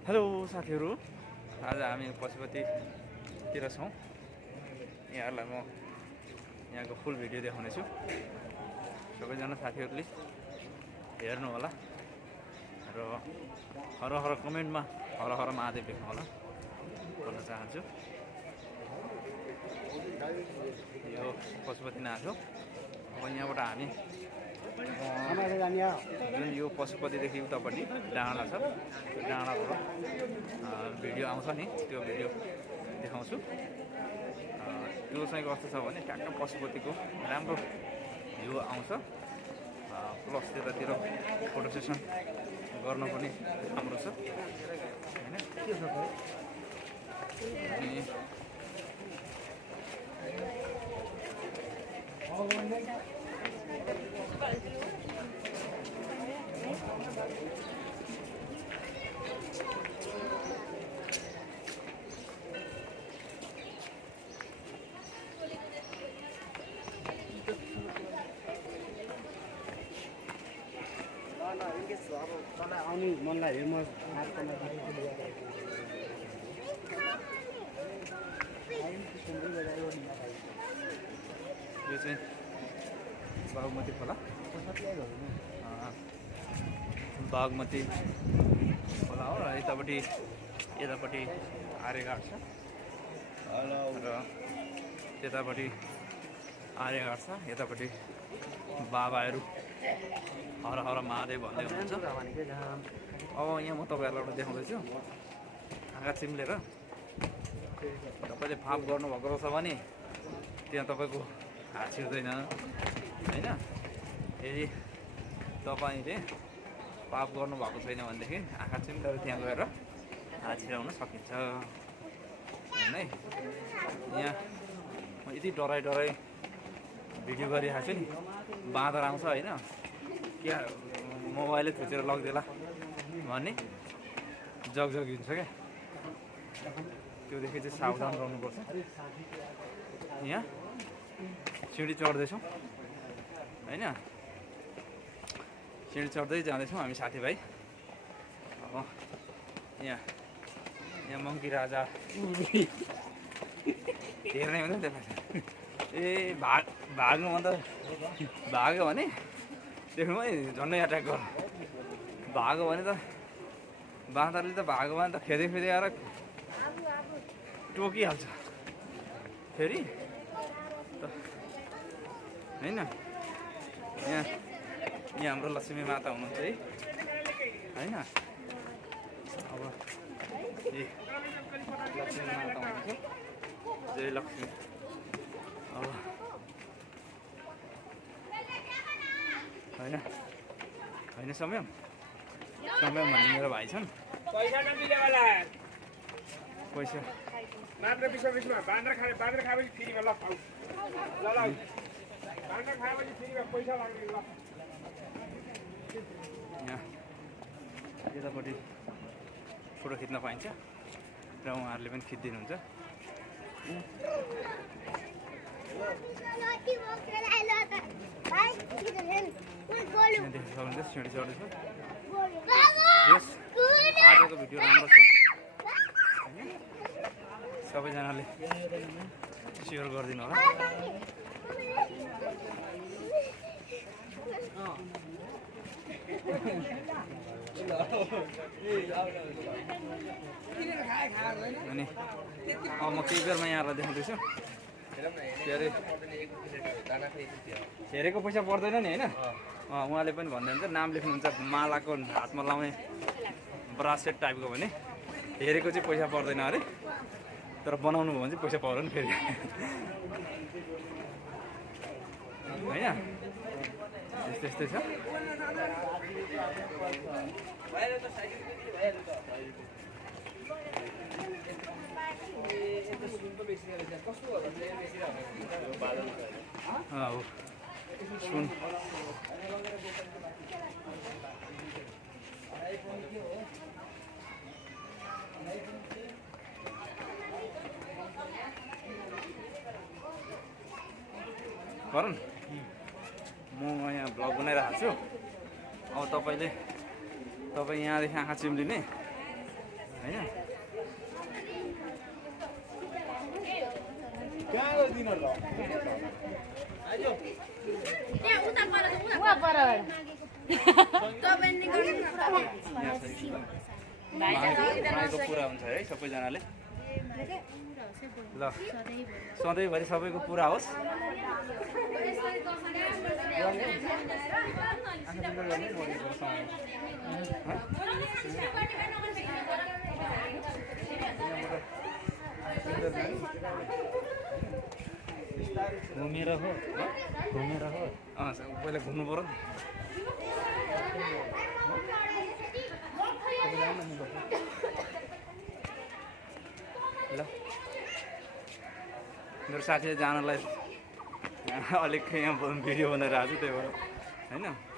Hello साथीहरू, आज हामी पशुपतितिर छौँ। यहाँहरूलाई म यहाँको फुल भिडियो देखाउनेछु। सबैजना साथीहरूले हेर्नु होला र हर हर कमेन्टमा हर हर महादेव लेख्नु होला भन्न चाहन्छु। यो पशुपतिनाथ हो। अब यहाँबाट हामी जुन यो पशुपतिदेखि उतापट्टि डाँडा छ, त्यो डाँडाबाट भिडियो आउँछ नि, त्यो भिडियो देखाउँछु। त्यो चाहिँ कस्तो छ भने ट्याक्क पशुपतिको राम्रो भ्यू आउँछ, प्लस त्यतातिर फोटो सेसन गर्न पनि राम्रो छ हैन। आउने मनलाई हेर्नु यो चाहिँ बागमती खोला, बागमती खोला हो। र यतापट्टि आर्यघाट छ र त्यतापट्टि आर्यघाट छ। यतापट्टि बाबाहरू हर हर महादेव भन्दै हुनुहुन्छ। अब यहाँ म तपाईँहरूलाई एउटा देखाउँदैछु। आँखा चिम्लेर तपाईँले पाप गर्नुभएको रहेछ भने त्यहाँ तपाईँको हात छिर्दैन होइन। यदि तपाईँले पाप गर्नुभएको छैन भनेदेखि आँखा चिम्लेर त्यहाँ गएर हात छिराउन सकिन्छ होइन। यहाँ म यति डराइ भिडियो गरिरहेको छु नि, बाँदर आउँछ होइन, क्या मोबाइलै थुचेर लगिदिएला भन्ने जग हिँड्छ क्या। त्योदेखि चाहिँ सावधान रहनुपर्छ। यहाँ सिँढी चढ्दैछौँ होइन, सिँढी चढ्दै जाँदैछौँ हामी साथीभाइ। अब यहाँ मङ्की राजा हेर्ने हुन्छ नि त्यसलाई। ए भाग्नुभन्दा भाग्यो भने देख्नु है, झन्डै एट्याक गर। भाग्यो भने त बाँदरले त भाग्यो भने त खेदै आएर टोकिहाल्छ फेरि त होइन। यहाँ हाम्रो लक्ष्मी माता हुनुहुन्छ है होइन। अब लक्ष्मी माता हुनुहुन्छ, जय लक्ष्मी। अब होइन समय भन्ने मेरो भाइ छन्। पैसा मात्र बिचमा बाँदर खाएपछि फ्रीमा ल पाउ ल बाँदर खाएपछि फ्रीमा पैसा लाग्ने ल। यहाँ यतापट्टि फोटो खिच्न पाइन्छ र उहाँहरूले पनि खिचिदिनुहुन्छ। सिँढी चढ्दैछ। यस आजको भिडियो राम्रो छ, सबैजनाले सेयर गरिदिनु होला। अनि म केही बेरमा यहाँहरूलाई देखाउँदैछु। हेरेको पैसा पर्दैन नि होइन। उहाँले पनि भन्दै हुन्छ, नाम लेख्नुहुन्छ मालाको हातमा लाउने ब्रासलेट टाइपको भने हेरेको चाहिँ पैसा पर्दैन अरे, तर बनाउनु भयो भने चाहिँ पैसा पर्यो नि फेरि होइन। त्यस्तै छ। सुन करण म यहाँ भ्लग बनाइरहेको छु। अब तपाईँ यहाँदेखि आँखा चिम्लिने होइन मागेको पुरा हुन्छ है सबैजनाले ल सधैँभरि सबैको पुरा होस् घुमेर हो पहिला घुम्नु पर्यो ल मेरो साथीले जानलाई अलिक यहाँ भिडियो बनाएर आएको छु त्यही भएर होइन